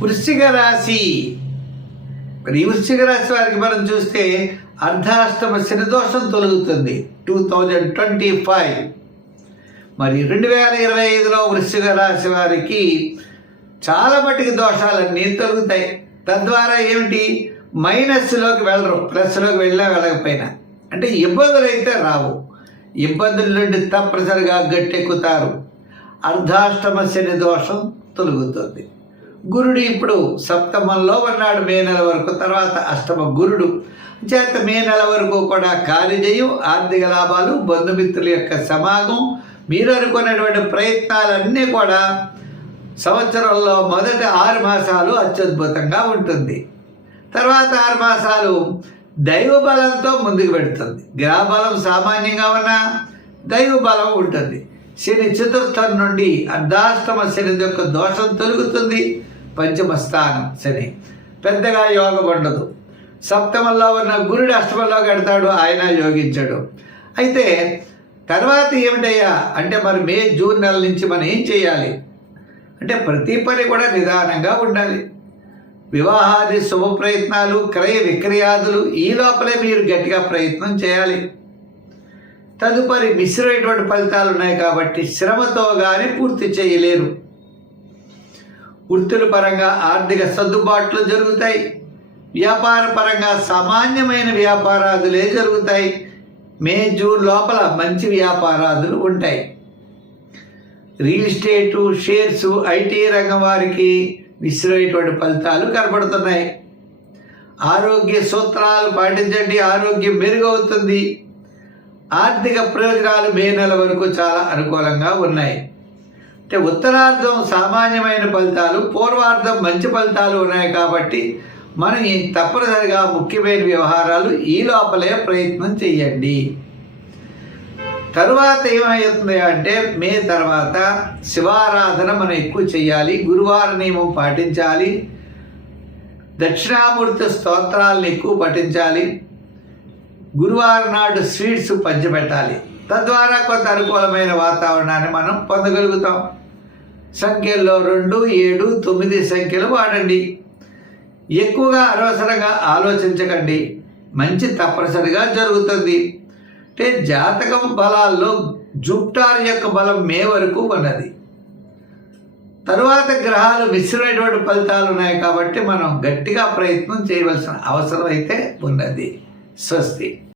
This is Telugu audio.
వృశ్చిక రాశి. మరి ఈ వృశ్చిక రాశి వారికి మనం చూస్తే అర్ధాష్టమ శని దోషం తొలగుతుంది. టూ థౌజండ్ ట్వంటీ ఫైవ్ మరి రెండు వేల ఇరవై ఐదులో వృశ్చిక రాశి వారికి చాలా మట్టుకు దోషాలన్నీ తొలగుతాయి. తద్వారా ఏమిటి? మైనస్లోకి వెళ్ళరు ప్లస్లోకి వెళ్ళినా వెళ్ళకపోయినా. అంటే ఇబ్బందులు అయితే రావు. ఇబ్బందుల నుండి తప్పనిసరిగా గట్టెక్కుతారు. అర్ధాష్టమ శని దోషం తొలగుతుంది. గురుడు ఇప్పుడు సప్తమంలో ఉన్నాడు మే నెల వరకు తర్వాత అష్టమ గురుడు. చేత మే నెల వరకు కూడా కార్యజయం ఆర్థిక లాభాలు బంధుమిత్రుల యొక్క సమాగం మీరు అనుకున్నటువంటి ప్రయత్నాలన్నీ కూడా సంవత్సరంలో మొదటి ఆరు మాసాలు అత్యద్భుతంగా ఉంటుంది. తర్వాత ఆరు మాసాలు దైవ బలంతో ముందుకు పెడుతుంది గ్రహ బలం సామాన్యంగా ఉన్న దైవ బలం ఉంటుంది. శని చతుర్థం నుండి అర్ధాష్టమ శని యొక్క దోషం తొలుగుతుంది. పంచమ స్థానం శని. పెద్దగా యోగం ఉండదు. సప్తమంలో ఉన్న గురుడు అష్టమంలో కడతాడు ఆయన యోగించాడు. అయితే తర్వాత ఏమిటయ్యా? అంటే మరి మే జూన్ నెల నుంచి మనం ఏం చేయాలి? అంటే ప్రతి పని కూడా నిదానంగా ఉండాలి. వివాహాది శుభ ప్రయత్నాలు క్రయ విక్రయాదులు ఈ లోపలే మీరు గట్టిగా ప్రయత్నం చేయాలి. తదుపరి మిశ్రమైనటువంటి ఫలితాలు ఉన్నాయి కాబట్టి శ్రమతో కానీ పూర్తి చేయలేరు. వృత్తుల పరంగా ఆర్థిక సర్దుబాట్లు జరుగుతాయి. వ్యాపార పరంగా సామాన్యమైన వ్యాపారాదులే జరుగుతాయి. మే జూన్ లోపల మంచి వ్యాపారాదులు ఉంటాయి. రియల్ ఎస్టేటు షేర్స్ ఐటీ రంగం వారికి విసిరేటువంటి ఫలితాలు కనబడుతున్నాయి. ఆరోగ్య సూత్రాలు పాటించండి. ఆరోగ్యం మెరుగవుతుంది. ఆర్థిక ప్రయోజనాలు మే నెల వరకు చాలా అనుకూలంగా ఉన్నాయి. అంటే ఉత్తరార్ధం సామాన్యమైన ఫలితాలు పూర్వార్ధం మంచి ఫలితాలు ఉన్నాయి కాబట్టి మనం తప్పనిసరిగా ముఖ్యమైన వ్యవహారాలు ఈ లోపలే ప్రయత్నం చేయండి. తరువాత ఏమవుతుంది అంటే మే తర్వాత శివారాధన మనం ఎక్కువ చేయాలి గురువార నియమం పాటించాలి దక్షిణామూర్తి స్తోత్రాలను ఎక్కువ పఠించాలి గురువారం నాడు స్వీట్స్ పంచిపెట్టాలి. తద్వారా కొంత అనుకూలమైన వాతావరణాన్ని మనం పొందగలుగుతాం. సంఖ్యల్లో రెండు ఏడు తొమ్మిది సంఖ్యలు వాడండి. ఎక్కువగా అనవసరంగా ఆలోచించకండి. మంచి తప్పనిసరిగా జరుగుతుంది. అంటే జాతకం బలాల్లో జుప్టార్ యొక్క బలం మే వరకు ఉన్నది. తరువాత గ్రహాలు మిశ్రమైనటువంటి ఫలితాలు ఉన్నాయి కాబట్టి మనం గట్టిగా ప్రయత్నం చేయవలసిన అవసరం అయితే ఉన్నది. સસ્તી